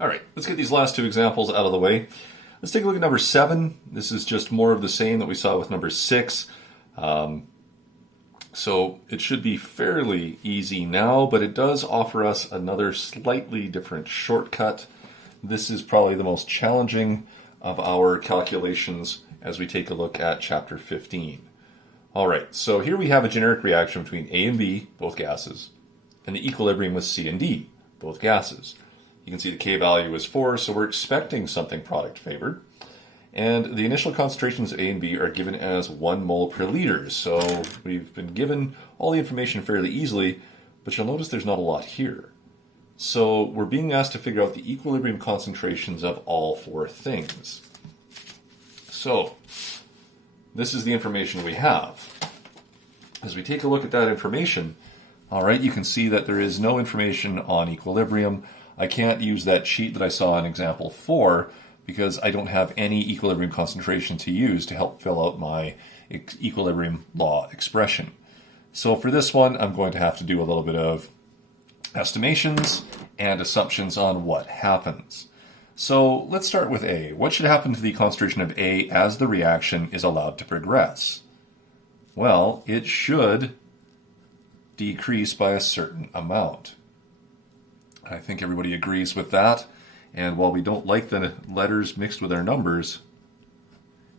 All right, let's get these last two examples out of the way. Let's take a look at number 7. This is just more of the same that we saw with number 6. So it should be fairly easy now, but it does offer us another slightly different shortcut. This is probably the most challenging of our calculations as we take a look at chapter 15. All right, so here we have a generic reaction between A and B, both gases, and the equilibrium with C and D, both gases. You can see the K value is 4, so we're expecting something product favored. And the initial concentrations of A and B are given as 1 mole per liter. So we've been given all the information fairly easily, but you'll notice there's not a lot here. So we're being asked to figure out the equilibrium concentrations of all 4 things. So this is the information we have. As we take a look at that information, all right, you can see that there is no information on equilibrium. I can't use that sheet that I saw in example 4 because I don't have any equilibrium concentration to use to help fill out my equilibrium law expression. So for this one, I'm going to have to do a little bit of estimations and assumptions on what happens. So let's start with A. What should happen to the concentration of A as the reaction is allowed to progress? Well, it should decrease by a certain amount. I think everybody agrees with that. And while we don't like the letters mixed with our numbers,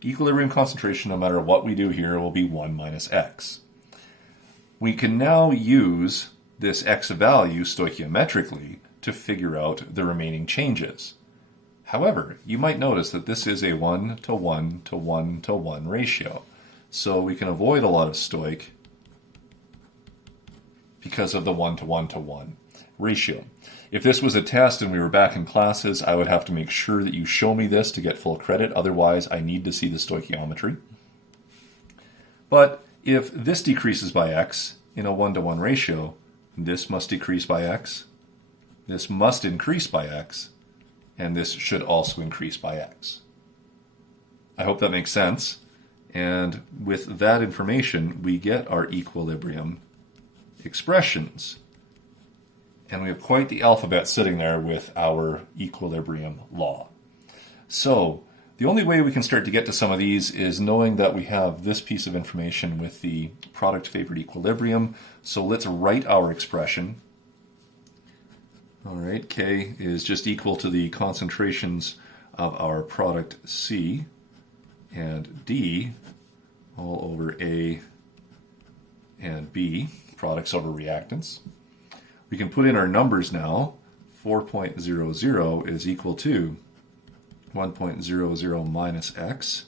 equilibrium concentration, no matter what we do here, will be 1 minus x. We can now use this x value stoichiometrically to figure out the remaining changes. However, you might notice that this is a 1 to 1 to 1 to 1 ratio. So we can avoid a lot of stoich because of the 1 to 1 to 1 ratio. If this was a test and we were back in classes, I would have to make sure that you show me this to get full credit. Otherwise, I need to see the stoichiometry. But if this decreases by x in a 1 to 1 ratio, this must decrease by x, this must increase by x, and this should also increase by x. I hope that makes sense. And with that information, we get our equilibrium expressions. And we have quite the alphabet sitting there with our equilibrium law. So the only way we can start to get to some of these is knowing that we have this piece of information with the product favored equilibrium. So let's write our expression. All right, K is just equal to the concentrations of our product C and D all over A and B, products over reactants. We can put in our numbers now. 4.00 is equal to 1.00 minus x,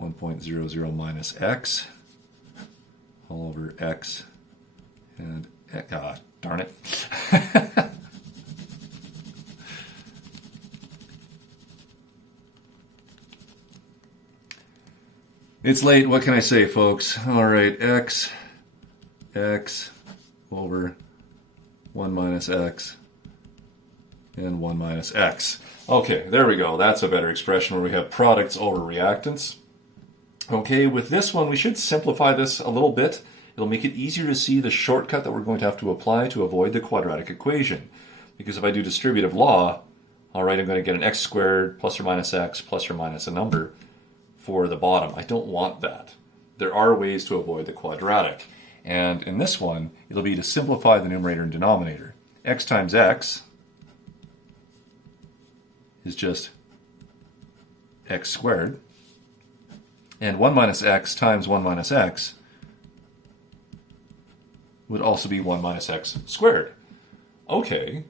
1.00 minus x, all over x, and darn it. It's late, what can I say, folks? All right, x over 1 minus x, and 1 minus x. Okay, there we go. That's a better expression where we have products over reactants. Okay, with this one, we should simplify this a little bit. It'll make it easier to see the shortcut that we're going to have to apply to avoid the quadratic equation. Because if I do distributive law, all right, I'm going to get an x squared plus or minus x plus or minus a number for the bottom. I don't want that. There are ways to avoid the quadratic. And in this one, it'll be to simplify the numerator and denominator. X times x is just x squared. And 1 minus x times 1 minus x would also be 1 minus x squared. Okay,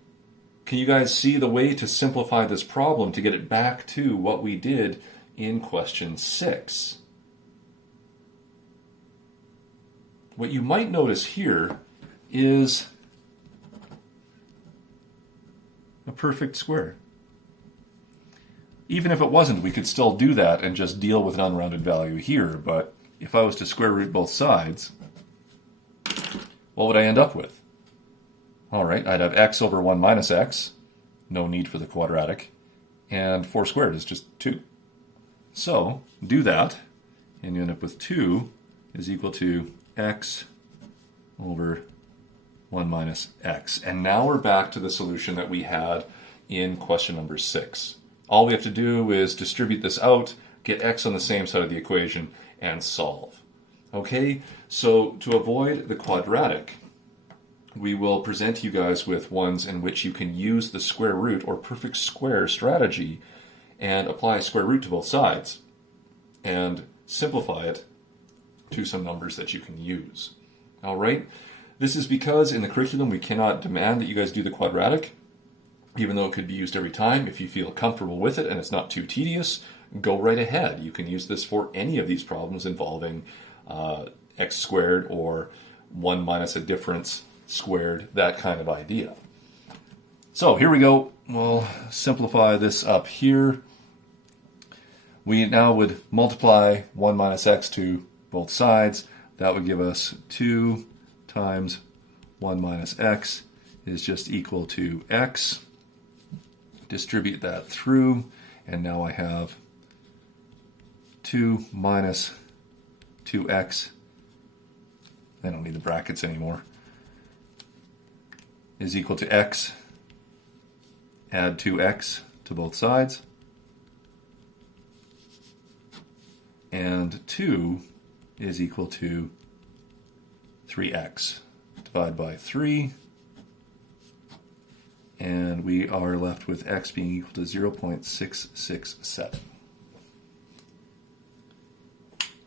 can you guys see the way to simplify this problem to get it back to what we did in question 6? What you might notice here is a perfect square. Even if it wasn't, we could still do that and just deal with an unrounded value here, but if I was to square root both sides, what would I end up with? All right, I'd have x over 1 minus x, no need for the quadratic, and 4 squared is just 2. So, do that, and you end up with 2 is equal to x over 1 minus x. And now we're back to the solution that we had in question number 6. All we have to do is distribute this out, get x on the same side of the equation, and solve. Okay, so to avoid the quadratic, we will present you guys with ones in which you can use the square root or perfect square strategy and apply a square root to both sides and simplify it to some numbers that you can use. All right, this is because in the curriculum we cannot demand that you guys do the quadratic, even though it could be used every time. If you feel comfortable with it and it's not too tedious, go right ahead. You can use this for any of these problems involving x squared or 1 minus a difference squared, that kind of idea. So here we go. We'll simplify this up here. We now would multiply 1 minus x to both sides. That would give us 2 times 1 minus x is just equal to x. Distribute that through, and now I have 2 minus 2x, I don't need the brackets anymore, is equal to x. Add 2x to both sides. And 2 is equal to 3x. Divide by 3. And we are left with x being equal to 0.667.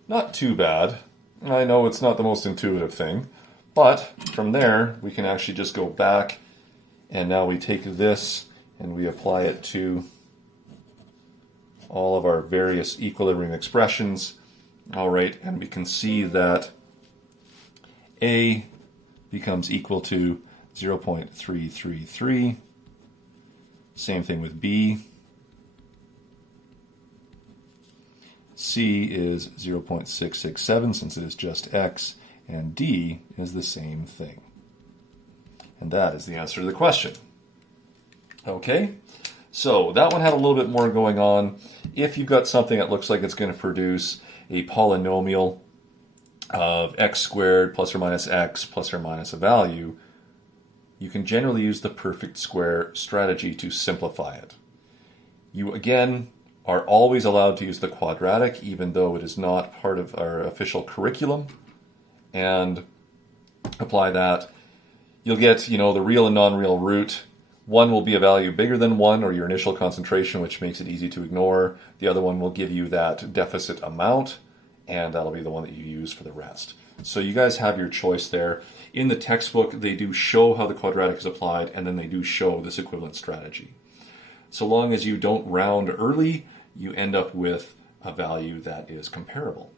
Not too bad. I know it's not the most intuitive thing, but from there we can actually just go back, and now we take this and we apply it to all of our various equilibrium expressions. All right, and we can see that a becomes equal to 0.333. Same thing with b. C is 0.667 since it is just x, and d is the same thing. And that is the answer to the question. Okay, so that one had a little bit more going on. If you've got something that looks like it's going to produce a polynomial of x squared plus or minus x plus or minus a value, you can generally use the perfect square strategy to simplify it. You, again, are always allowed to use the quadratic, even though it is not part of our official curriculum, and apply that. You'll get, the real and non-real root. One will be a value bigger than 1, or your initial concentration, which makes it easy to ignore. The other one will give you that deficit amount, and that'll be the one that you use for the rest. So you guys have your choice there. In the textbook, they do show how the quadratic is applied, and then they do show this equivalent strategy. So long as you don't round early, you end up with a value that is comparable.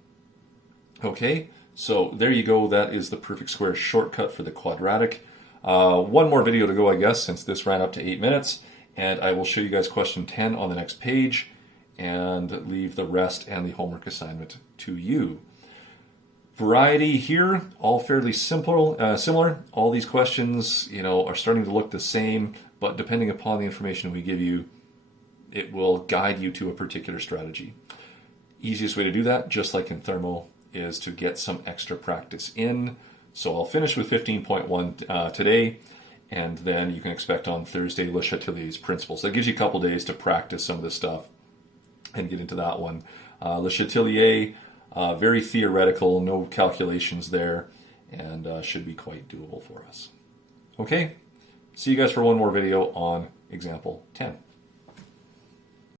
Okay, so there you go. That is the perfect square shortcut for the quadratic. One more video to go, I guess, since this ran up to 8 minutes, and I will show you guys question 10 on the next page and leave the rest and the homework assignment to you. Variety here, all fairly similar. All these questions, are starting to look the same, but depending upon the information we give you, it will guide you to a particular strategy. Easiest way to do that, just like in thermo, is to get some extra practice in. So I'll finish with 15.1 today, and then you can expect on Thursday Le Chatelier's principles. That gives you a couple days to practice some of this stuff and get into that one. Le Chatelier, very theoretical, no calculations there, and should be quite doable for us. Okay, see you guys for one more video on example 10.